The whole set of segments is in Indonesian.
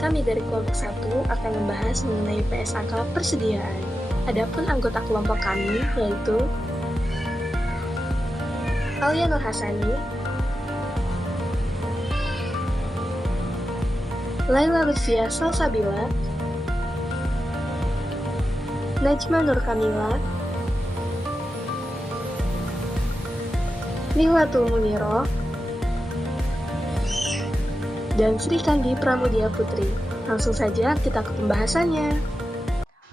Kami dari kelompok 1 akan membahas mengenai PSAK persediaan. Adapun anggota kelompok kami yaitu Alia Nur Hasani, Laila Lucia Salsabila, Najma Nur Kamila, Nihlatul Muniro, dan Sri Kandi Pramudia Putri. Langsung saja kita ke pembahasannya.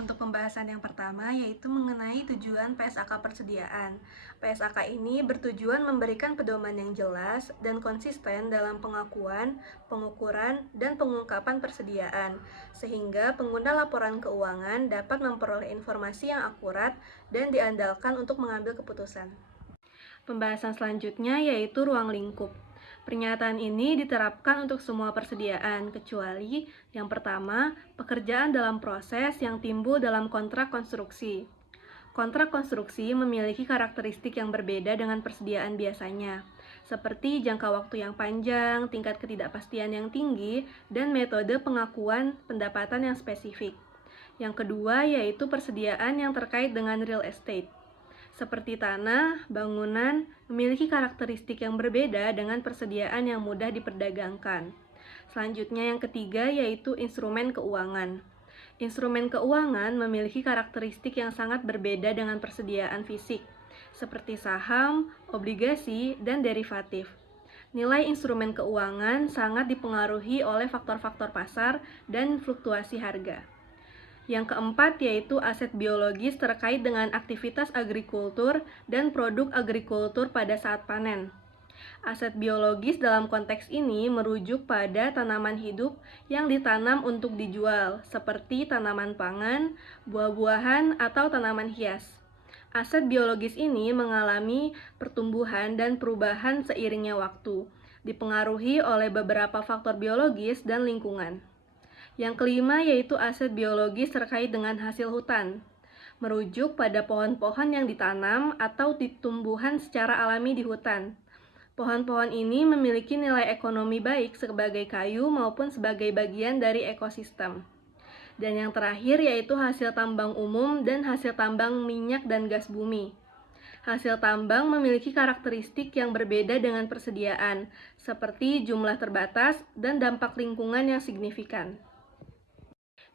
Untuk pembahasan yang pertama yaitu mengenai tujuan PSAK persediaan. PSAK ini bertujuan memberikan pedoman yang jelas dan konsisten dalam pengakuan, pengukuran, dan pengungkapan persediaan, sehingga pengguna laporan keuangan dapat memperoleh informasi yang akurat dan diandalkan untuk mengambil keputusan. Pembahasan selanjutnya yaitu ruang lingkup. Pernyataan ini diterapkan untuk semua persediaan, kecuali yang pertama, pekerjaan dalam proses yang timbul dalam kontrak konstruksi. Kontrak konstruksi memiliki karakteristik yang berbeda dengan persediaan biasanya, seperti jangka waktu yang panjang, tingkat ketidakpastian yang tinggi, dan metode pengakuan pendapatan yang spesifik. Yang kedua yaitu persediaan yang terkait dengan real estate. Seperti tanah, bangunan, memiliki karakteristik yang berbeda dengan persediaan yang mudah diperdagangkan. Selanjutnya yang ketiga yaitu instrumen keuangan. Instrumen keuangan memiliki karakteristik yang sangat berbeda dengan persediaan fisik, seperti saham, obligasi, dan derivatif. Nilai instrumen keuangan sangat dipengaruhi oleh faktor-faktor pasar dan fluktuasi harga. Yang keempat yaitu aset biologis terkait dengan aktivitas agrikultur dan produk agrikultur pada saat panen. Aset biologis dalam konteks ini merujuk pada tanaman hidup yang ditanam untuk dijual, seperti tanaman pangan, buah-buahan, atau tanaman hias. Aset biologis ini mengalami pertumbuhan dan perubahan seiringnya waktu, dipengaruhi oleh beberapa faktor biologis dan lingkungan. Yang kelima yaitu aset biologis terkait dengan hasil hutan, merujuk pada pohon-pohon yang ditanam atau tumbuhan secara alami di hutan. Pohon-pohon ini memiliki nilai ekonomi baik sebagai kayu maupun sebagai bagian dari ekosistem. Dan yang terakhir yaitu hasil tambang umum dan hasil tambang minyak dan gas bumi. Hasil tambang memiliki karakteristik yang berbeda dengan persediaan, seperti jumlah terbatas dan dampak lingkungan yang signifikan.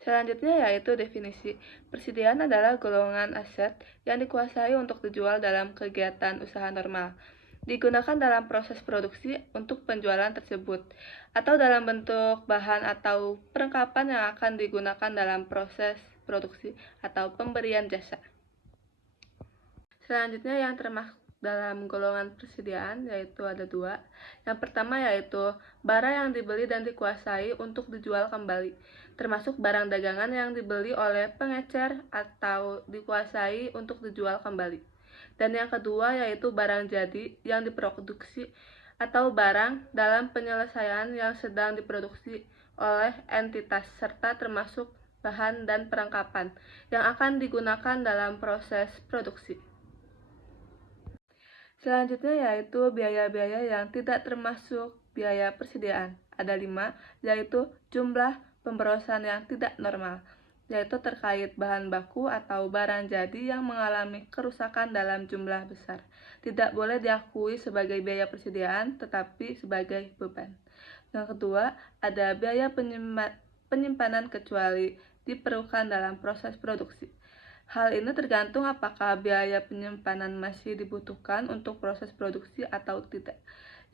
Selanjutnya yaitu definisi. Persediaan adalah golongan aset yang dikuasai untuk dijual dalam kegiatan usaha normal, digunakan dalam proses produksi untuk penjualan tersebut, atau dalam bentuk bahan atau perlengkapan yang akan digunakan dalam proses produksi atau pemberian jasa. Selanjutnya yang termasuk dalam golongan persediaan yaitu ada dua. Yang pertama yaitu barang yang dibeli dan dikuasai untuk dijual kembali, termasuk barang dagangan yang dibeli oleh pengecer atau dikuasai untuk dijual kembali. Dan yang kedua yaitu barang jadi yang diproduksi atau barang dalam penyelesaian yang sedang diproduksi oleh entitas serta termasuk bahan dan perlengkapan yang akan digunakan dalam proses produksi. Selanjutnya yaitu biaya-biaya yang tidak termasuk biaya persediaan. Ada 5, yaitu jumlah pemborosan yang tidak normal, yaitu terkait bahan baku atau barang jadi yang mengalami kerusakan dalam jumlah besar. Tidak boleh diakui sebagai biaya persediaan, tetapi sebagai beban. Yang kedua, ada biaya penyimpanan kecuali diperlukan dalam proses produksi. Hal ini tergantung apakah biaya penyimpanan masih dibutuhkan untuk proses produksi atau tidak.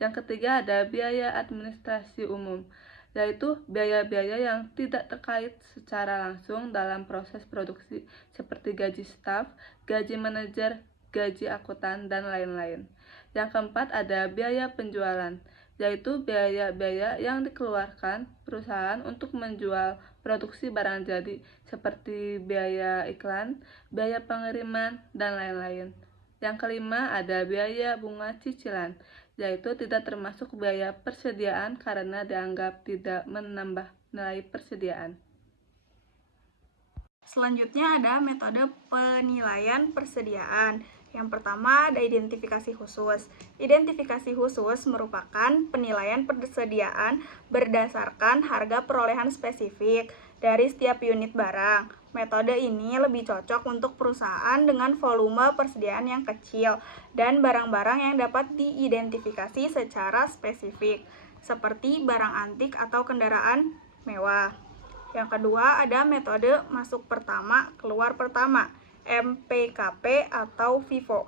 Yang ketiga ada biaya administrasi umum, yaitu biaya-biaya yang tidak terkait secara langsung dalam proses produksi, seperti gaji staf, gaji manajer, gaji akuntan, dan lain-lain. Yang keempat ada biaya penjualan, yaitu biaya-biaya yang dikeluarkan perusahaan untuk menjual produksi barang jadi, seperti biaya iklan, biaya pengiriman, dan lain-lain. Yang kelima ada biaya bunga cicilan, yaitu tidak termasuk biaya persediaan karena dianggap tidak menambah nilai persediaan. Selanjutnya ada metode penilaian persediaan. Yang pertama ada identifikasi khusus. Identifikasi khusus merupakan penilaian persediaan berdasarkan harga perolehan spesifik dari setiap unit barang. Metode ini lebih cocok untuk perusahaan dengan volume persediaan yang kecil dan barang-barang yang dapat diidentifikasi secara spesifik, seperti barang antik atau kendaraan mewah. Yang kedua ada metode masuk pertama, keluar pertama, MPKP atau FIFO,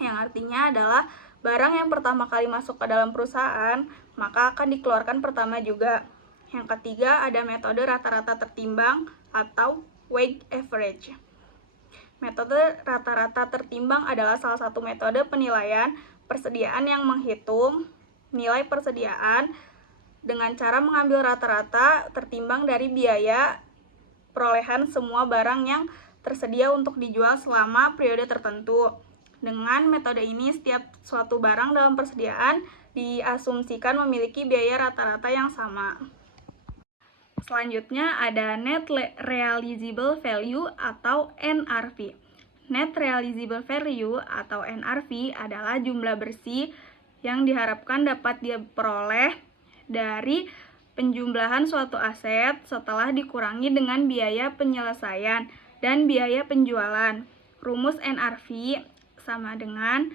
yang artinya adalah barang yang pertama kali masuk ke dalam perusahaan maka akan dikeluarkan pertama juga. Yang ketiga ada metode rata-rata tertimbang atau weight average. Metode rata-rata tertimbang adalah salah satu metode penilaian persediaan yang menghitung nilai persediaan dengan cara mengambil rata-rata tertimbang dari biaya perolehan semua barang yang tersedia untuk dijual selama periode tertentu. Dengan metode ini, setiap suatu barang dalam persediaan diasumsikan memiliki biaya rata-rata yang sama. Selanjutnya ada Net Realizable Value atau NRV. Net Realizable Value atau NRV adalah jumlah bersih yang diharapkan dapat diperoleh dari penjumlahan suatu aset setelah dikurangi dengan biaya penyelesaian dan biaya penjualan. Rumus NRV sama dengan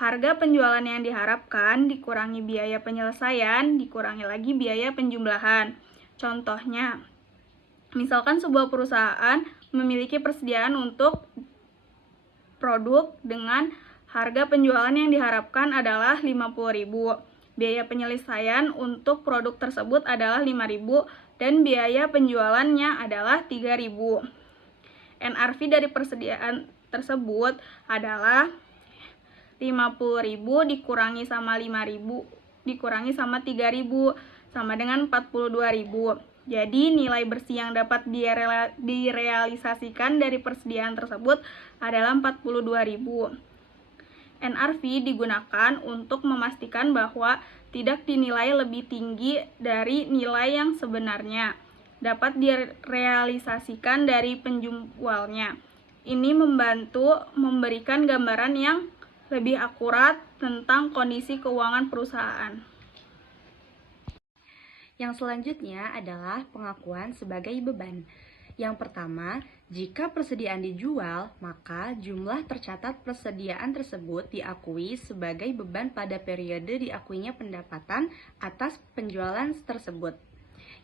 harga penjualan yang diharapkan dikurangi biaya penyelesaian dikurangi lagi biaya penjumlahan. Contohnya, misalkan sebuah perusahaan memiliki persediaan untuk produk dengan harga penjualan yang diharapkan adalah 50.000. Biaya penyelesaian untuk produk tersebut adalah 5.000 dan biaya penjualannya adalah 3.000. NRV dari persediaan tersebut adalah 50.000 dikurangi sama 5.000 dikurangi sama 3.000 sama dengan 42.000. Jadi nilai bersih yang dapat direalisasikan dari persediaan tersebut adalah 42.000. NRV digunakan untuk memastikan bahwa tidak dinilai lebih tinggi dari nilai yang sebenarnya dapat direalisasikan dari penjualnya. Ini membantu memberikan gambaran yang lebih akurat tentang kondisi keuangan perusahaan. Yang selanjutnya adalah pengakuan sebagai beban. Yang pertama, jika persediaan dijual, maka jumlah tercatat persediaan tersebut diakui sebagai beban pada periode diakuinya pendapatan atas penjualan tersebut.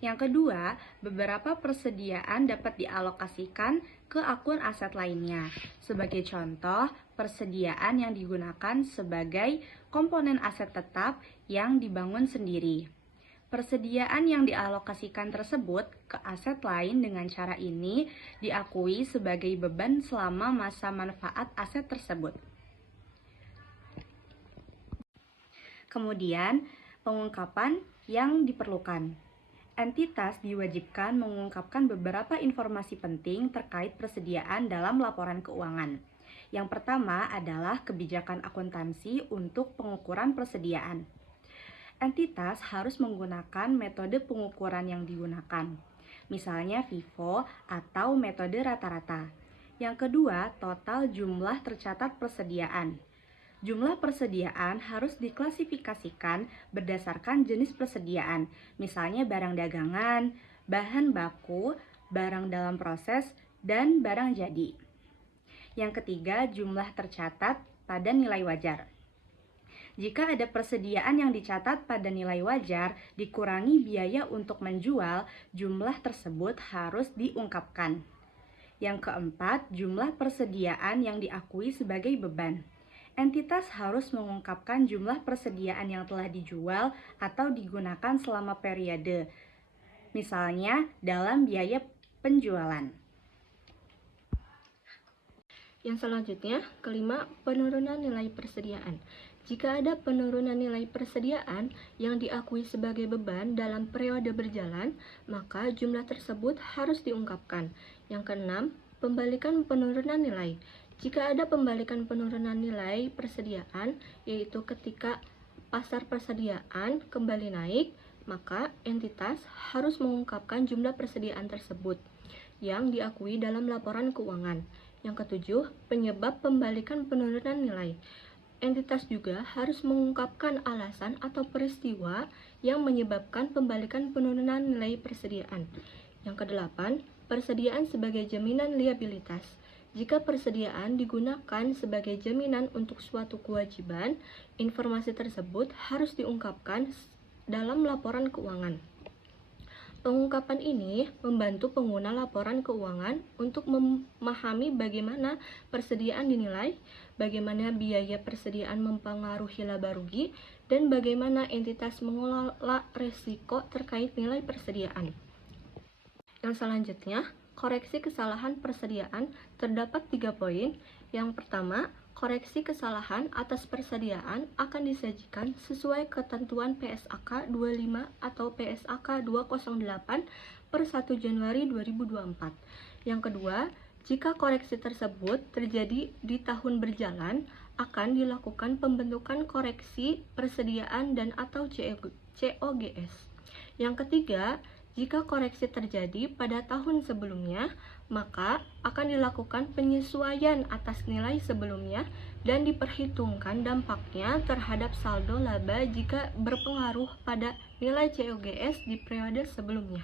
Yang kedua, beberapa persediaan dapat dialokasikan ke akun aset lainnya. Sebagai contoh, persediaan yang digunakan sebagai komponen aset tetap yang dibangun sendiri. Persediaan yang dialokasikan tersebut ke aset lain dengan cara ini diakui sebagai beban selama masa manfaat aset tersebut. Kemudian, pengungkapan yang diperlukan. Entitas diwajibkan mengungkapkan beberapa informasi penting terkait persediaan dalam laporan keuangan. Yang pertama adalah kebijakan akuntansi untuk pengukuran persediaan. Entitas harus menggunakan metode pengukuran yang digunakan, misalnya FIFO atau metode rata-rata. Yang kedua, total jumlah tercatat persediaan. Jumlah persediaan harus diklasifikasikan berdasarkan jenis persediaan, misalnya barang dagangan, bahan baku, barang dalam proses, dan barang jadi. Yang ketiga, jumlah tercatat pada nilai wajar. Jika ada persediaan yang dicatat pada nilai wajar dikurangi biaya untuk menjual, jumlah tersebut harus diungkapkan. Yang keempat, jumlah persediaan yang diakui sebagai beban. Entitas harus mengungkapkan jumlah persediaan yang telah dijual atau digunakan selama periode, misalnya dalam biaya penjualan. Yang selanjutnya, kelima, penurunan nilai persediaan. Jika ada penurunan nilai persediaan yang diakui sebagai beban dalam periode berjalan, maka jumlah tersebut harus diungkapkan. Yang keenam, pembalikan penurunan nilai. Jika ada pembalikan penurunan nilai persediaan, yaitu ketika pasar persediaan kembali naik, maka entitas harus mengungkapkan jumlah persediaan tersebut yang diakui dalam laporan keuangan. Yang ketujuh, penyebab pembalikan penurunan nilai. Entitas juga harus mengungkapkan alasan atau peristiwa yang menyebabkan pembalikan penurunan nilai persediaan. Yang kedelapan, persediaan sebagai jaminan liabilitas. Jika persediaan digunakan sebagai jaminan untuk suatu kewajiban, informasi tersebut harus diungkapkan dalam laporan keuangan. Pengungkapan ini membantu pengguna laporan keuangan untuk memahami bagaimana persediaan dinilai, bagaimana biaya persediaan mempengaruhi laba rugi, dan bagaimana entitas mengelola risiko terkait nilai persediaan. Yang selanjutnya, koreksi kesalahan persediaan terdapat 3 poin. Yang pertama, koreksi kesalahan atas persediaan akan disajikan sesuai ketentuan PSAK 25 atau PSAK 208 per 1 Januari 2024. Yang kedua, jika koreksi tersebut terjadi di tahun berjalan, akan dilakukan pembentukan koreksi persediaan dan atau COGS. Yang ketiga, jika koreksi terjadi pada tahun sebelumnya, maka akan dilakukan penyesuaian atas nilai sebelumnya dan diperhitungkan dampaknya terhadap saldo laba jika berpengaruh pada nilai COGS di periode sebelumnya.